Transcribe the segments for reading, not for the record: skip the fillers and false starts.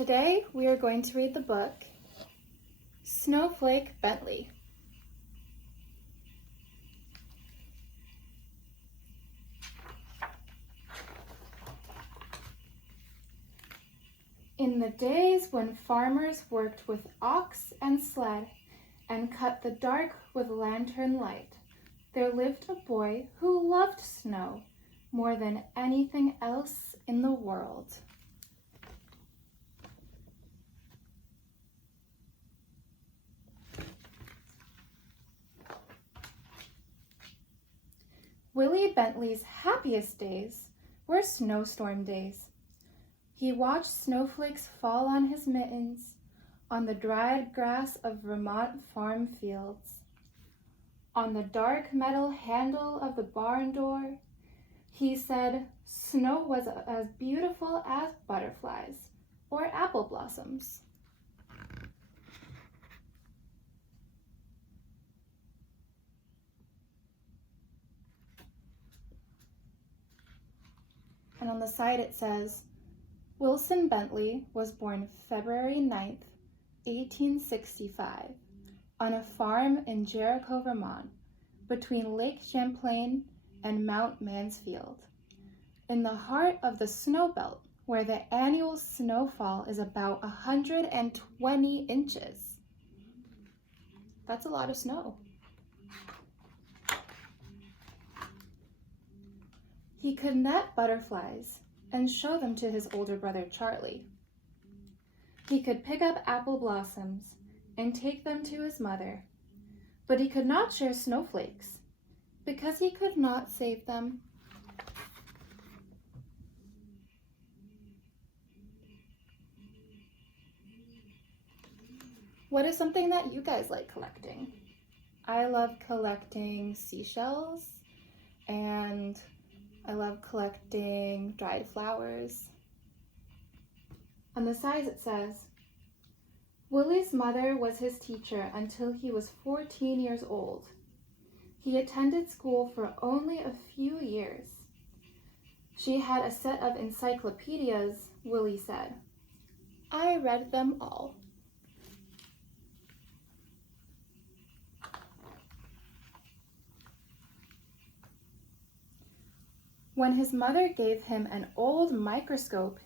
Today we are going to read the book Snowflake Bentley. In the days when farmers worked with ox and sled and cut the dark with lantern light, there lived a boy who loved snow more than anything else in the world. Willie Bentley's happiest days were snowstorm days. He watched snowflakes fall on his mittens, on the dried grass of Vermont farm fields. On the dark metal handle of the barn door, he said snow was as beautiful as butterflies or apple blossoms. And on the side it says, Wilson Bentley was born February 9th, 1865, on a farm in Jericho, Vermont, between Lake Champlain and Mount Mansfield, in the heart of the snow belt, where the annual snowfall is about 120 inches. That's a lot of snow. He could net butterflies and show them to his older brother Charlie. He could pick up apple blossoms and take them to his mother, but he could not share snowflakes because he could not save them. What is something that you guys like collecting? I love collecting seashells, and I love collecting dried flowers. On the side it says, Willie's mother was his teacher until he was 14 years old. He attended school for only a few years. She had a set of encyclopedias, Willie said. I read them all. When his mother gave him an old microscope,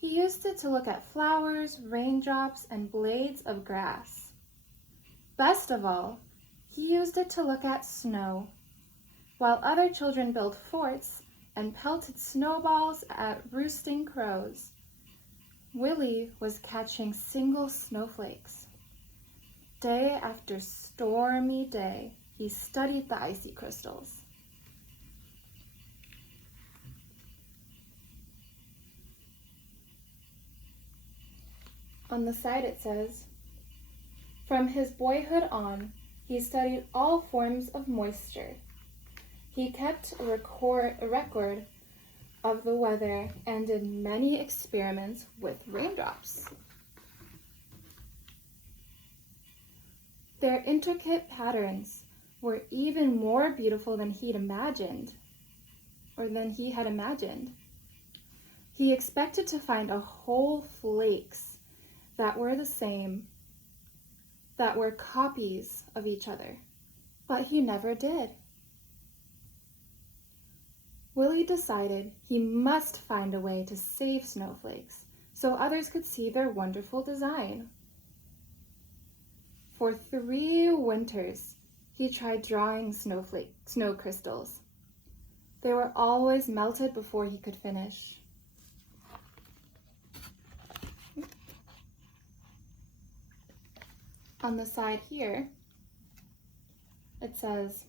he used it to look at flowers, raindrops, and blades of grass. Best of all, he used it to look at snow. While other children built forts and pelted snowballs at roosting crows, Willie was catching single snowflakes. Day after stormy day, he studied the icy crystals. On the side it says, from his boyhood on, he studied all forms of moisture. He kept a record of the weather and did many experiments with raindrops. Their intricate patterns were even more beautiful than he had imagined. He expected to find whole flakes that were the same, that were copies of each other, but he never did. Willie decided he must find a way to save snowflakes so others could see their wonderful design. For 3 winters, he tried drawing snow crystals. They were always melted before he could finish. On the side here, it says,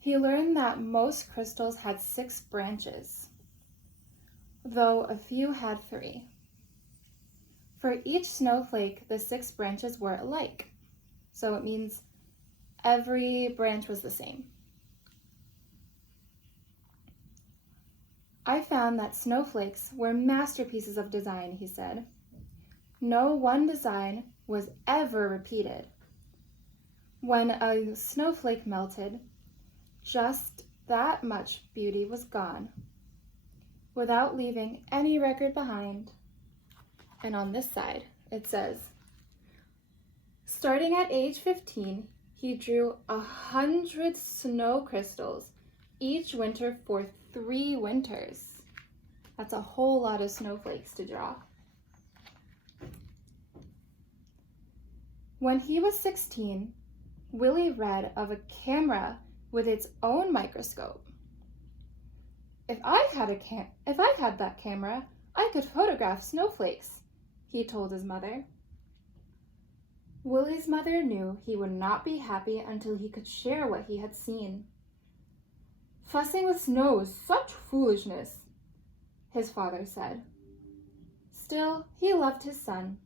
he learned that most crystals had 6 branches, though a few had 3. For each snowflake, the 6 branches were alike, so it means every branch was the same. I found that snowflakes were masterpieces of design, he said. No one design was ever repeated. When a snowflake melted, just that much beauty was gone, without leaving any record behind. And on this side, it says, starting at age 15, he drew 100 snow crystals each winter for 3 winters. That's a whole lot of snowflakes to draw. When he was 16, Willie read of a camera with its own microscope. If I had that camera, I could photograph snowflakes, he told his mother. Willie's mother knew he would not be happy until he could share what he had seen. Fussing with snow is such foolishness, his father said. Still, he loved his son.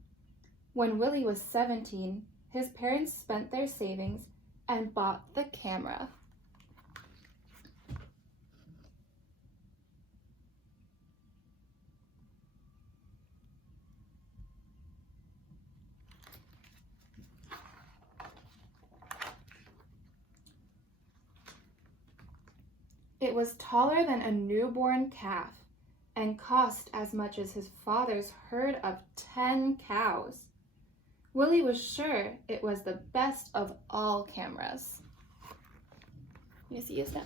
When Willie was 17, his parents spent their savings and bought the camera. It was taller than a newborn calf and cost as much as his father's herd of 10 cows. Willie was sure it was the best of all cameras. You see his now?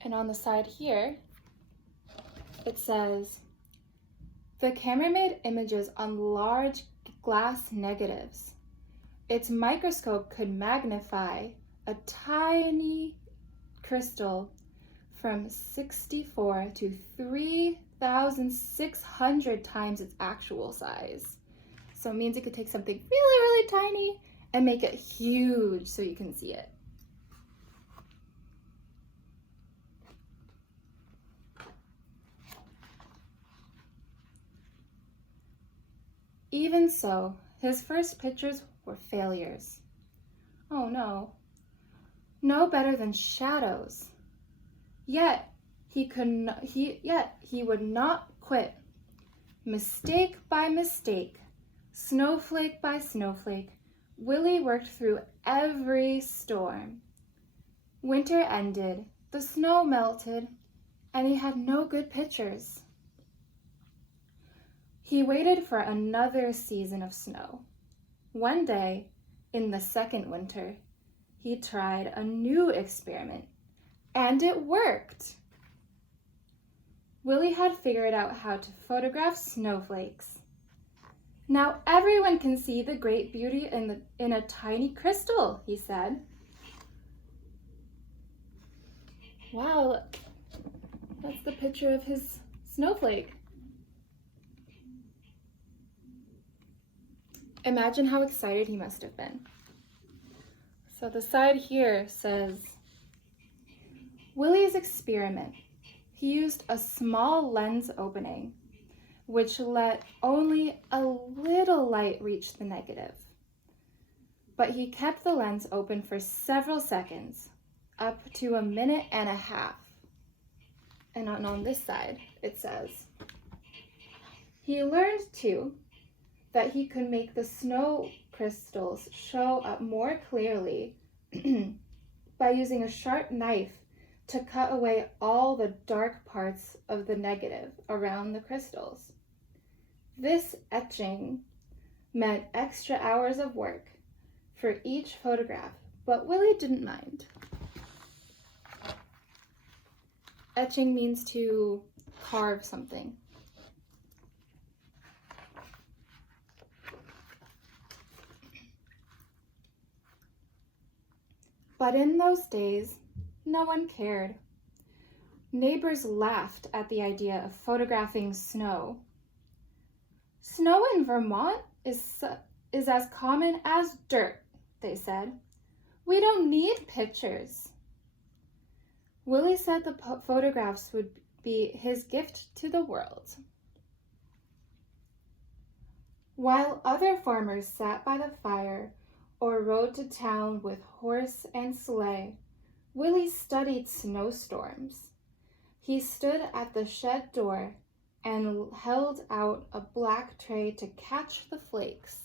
And on the side here, it says, the camera made images on large glass negatives. Its microscope could magnify a tiny crystal from 64 to 3,600 times its actual size. So it means it could take something really, really tiny and make it huge so you can see it. Even so, his first pictures were failures. Oh no. No better than shadows. Yet he would not quit. Mistake by mistake, snowflake by snowflake, Willie worked through every storm. Winter ended, the snow melted, and he had no good pictures. He waited for another season of snow. One day, in the second winter, he tried a new experiment, and it worked. Willie had figured out how to photograph snowflakes. Now everyone can see the great beauty in a tiny crystal, he said. Wow, that's the picture of his snowflake. Imagine how excited he must have been. So the side here says, Willie's experiment. He used a small lens opening, which let only a little light reach the negative. But he kept the lens open for several seconds, up to a minute and a half. And on this side, it says, he learned too that he could make the snow crystals show up more clearly by using a sharp knife to cut away all the dark parts of the negative around the crystals. This etching meant extra hours of work for each photograph, but Willie didn't mind. Etching means to carve something. But in those days, no one cared. Neighbors laughed at the idea of photographing snow. Snow in Vermont is as common as dirt, they said. We don't need pictures. Willie said the photographs would be his gift to the world. While other farmers sat by the fire or rode to town with horse and sleigh, Willie studied snowstorms. He stood at the shed door and held out a black tray to catch the flakes.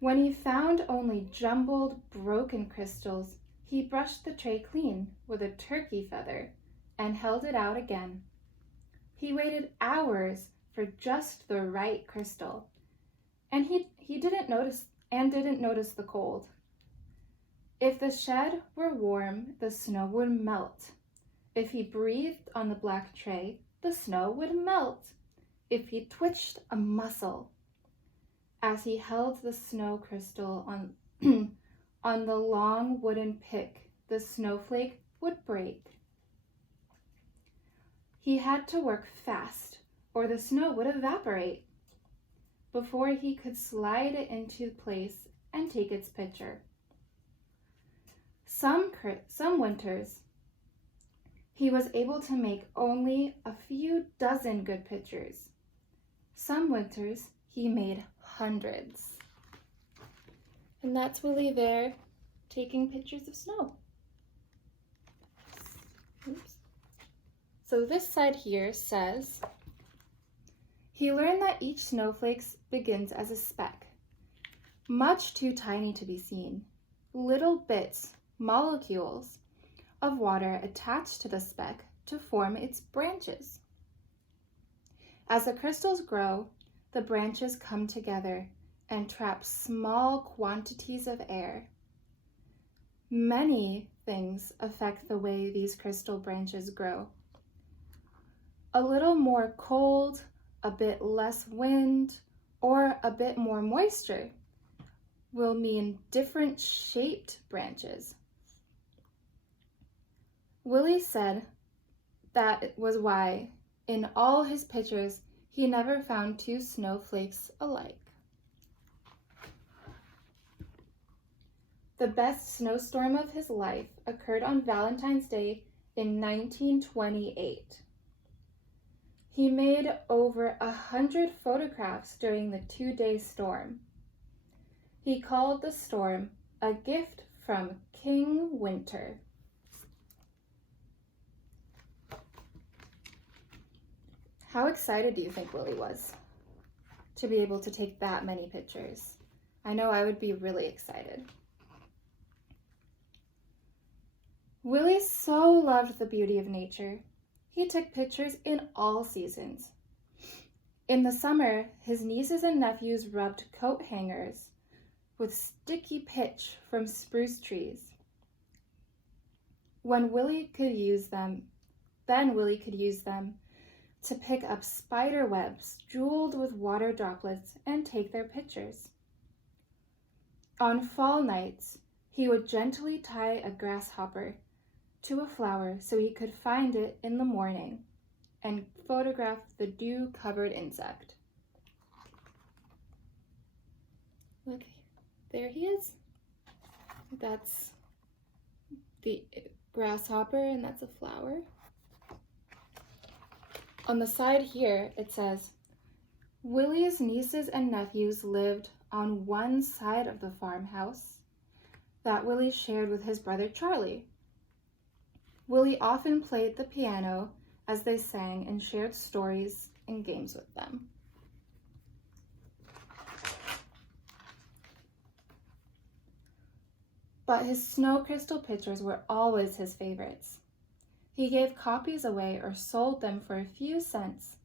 When he found only jumbled, broken crystals, he brushed the tray clean with a turkey feather and held it out again. He waited hours for just the right crystal, and he didn't notice the cold. If the shed were warm, the snow would melt. If he breathed on the black tray, the snow would melt. If he twitched a muscle, as he held the snow crystal on, on the long wooden pick, the snowflake would break. He had to work fast, or the snow would evaporate before he could slide it into place and take its picture. Some winters, he was able to make only a few dozen good pictures. Some winters, he made hundreds. And that's Willie there taking pictures of snow. Oops. So this side here says, he learned that each snowflake begins as a speck, much too tiny to be seen. Little bits, molecules of water attached to the speck to form its branches. As the crystals grow, the branches come together and trap small quantities of air. Many things affect the way these crystal branches grow. A little more cold, a bit less wind, or a bit more moisture will mean different shaped branches. Willie said that was why, in all his pictures, he never found two snowflakes alike. The best snowstorm of his life occurred on Valentine's Day in 1928. He made over 100 photographs during the 2-day storm. He called the storm a gift from King Winter. How excited do you think Willie was to be able to take that many pictures? I know I would be really excited. Willie so loved the beauty of nature. He took pictures in all seasons. In the summer, his nieces and nephews rubbed coat hangers with sticky pitch from spruce trees. Willie could use them to pick up spider webs jeweled with water droplets and take their pictures. On fall nights, he would gently tie a grasshopper to a flower so he could find it in the morning and photograph the dew-covered insect. Look, there he is. That's the grasshopper and that's a flower. On the side here, it says, Willie's nieces and nephews lived on one side of the farmhouse that Willie shared with his brother Charlie. Willie often played the piano as they sang and shared stories and games with them. But his snow crystal pictures were always his favorites. He gave copies away or sold them for a few cents.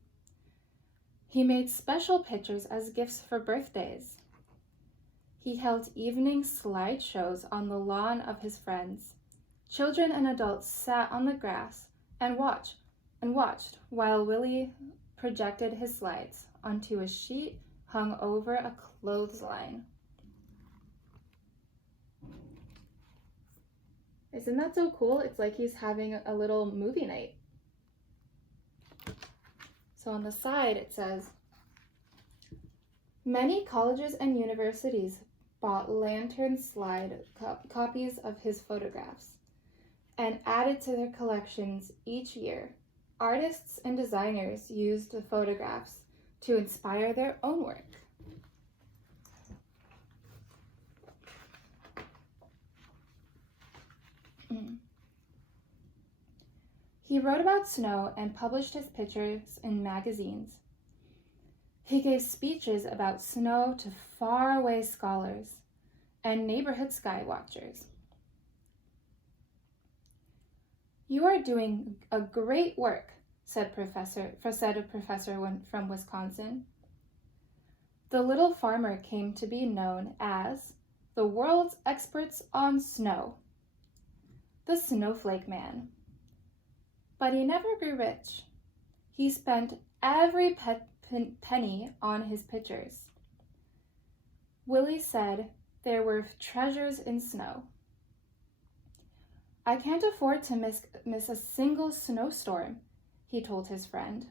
He made special pictures as gifts for birthdays. He held evening slideshows on the lawn of his friends. Children and adults sat on the grass and watched while Willie projected his slides onto a sheet hung over a clothesline. Isn't that so cool? It's like he's having a little movie night. So on the side it says, many colleges and universities bought lantern slide copies of his photographs and added to their collections each year. Artists and designers used the photographs to inspire their own work. He wrote about snow and published his pictures in magazines. He gave speeches about snow to faraway scholars and neighborhood sky watchers. "You are doing a great work," said a professor from Wisconsin. The little farmer came to be known as the world's experts on snow, the Snowflake Man. But he never grew rich. He spent every penny on his pictures. Willie said there were treasures in snow. "I can't afford to miss a single snowstorm," he told his friend.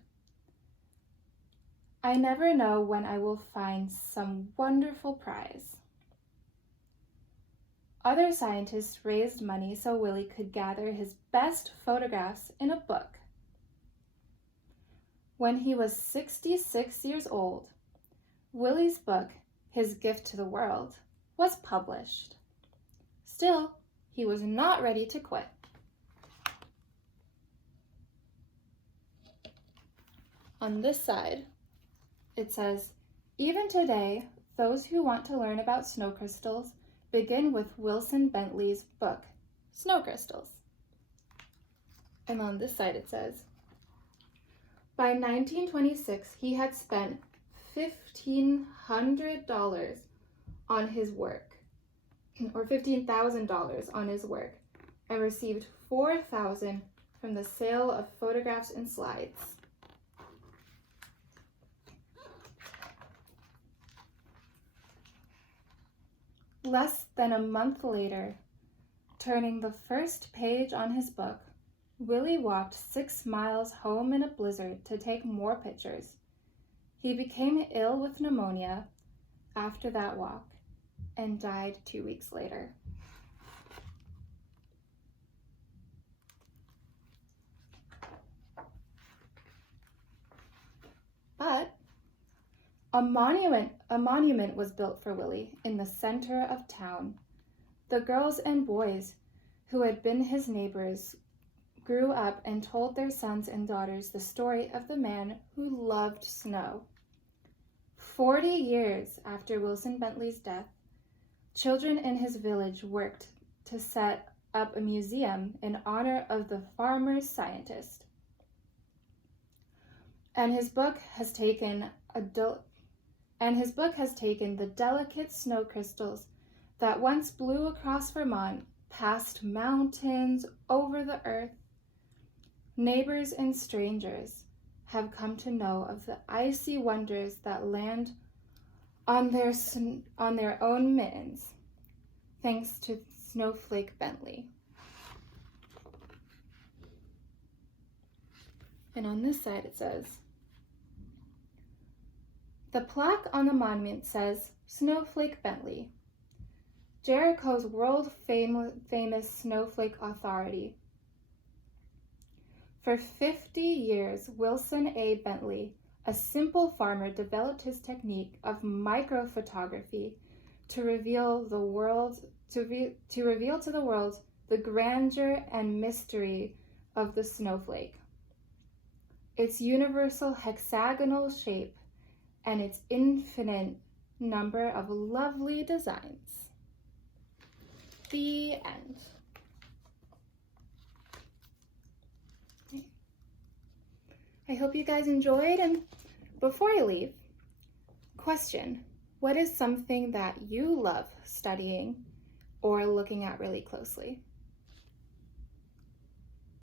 "I never know when I will find some wonderful prize." Other scientists raised money so Willie could gather his best photographs in a book. When he was 66 years old, Willie's book, His Gift to the World, was published. Still, he was not ready to quit. On this side, it says, "Even today, those who want to learn about snow crystals begin with Wilson Bentley's book, Snow Crystals." And on this side it says, by 1926, he had spent $1,500 on his work, or $15,000 on his work, and received $4,000 from the sale of photographs and slides. Less than a month later, turning the first page on his book, Willie walked 6 miles home in a blizzard to take more pictures. He became ill with pneumonia after that walk and died 2 weeks later. But a monument was built for Willie in the center of town. The girls and boys who had been his neighbors grew up and told their sons and daughters the story of the man who loved snow. 40 years after Wilson Bentley's death, children in his village worked to set up a museum in honor of the farmer's scientist. And his book has taken the delicate snow crystals that once blew across Vermont, past mountains, over the earth. Neighbors and strangers have come to know of the icy wonders that land on their own mittens, thanks to Snowflake Bentley. And on this side it says, the plaque on the monument says, Snowflake Bentley, Jericho's world-famous snowflake authority. For 50 years, Wilson A. Bentley, a simple farmer, developed his technique of microphotography to reveal to the world the grandeur and mystery of the snowflake, its universal hexagonal shape, and its infinite number of lovely designs. The end. I hope you guys enjoyed, and before I leave, question, what is something that you love studying or looking at really closely?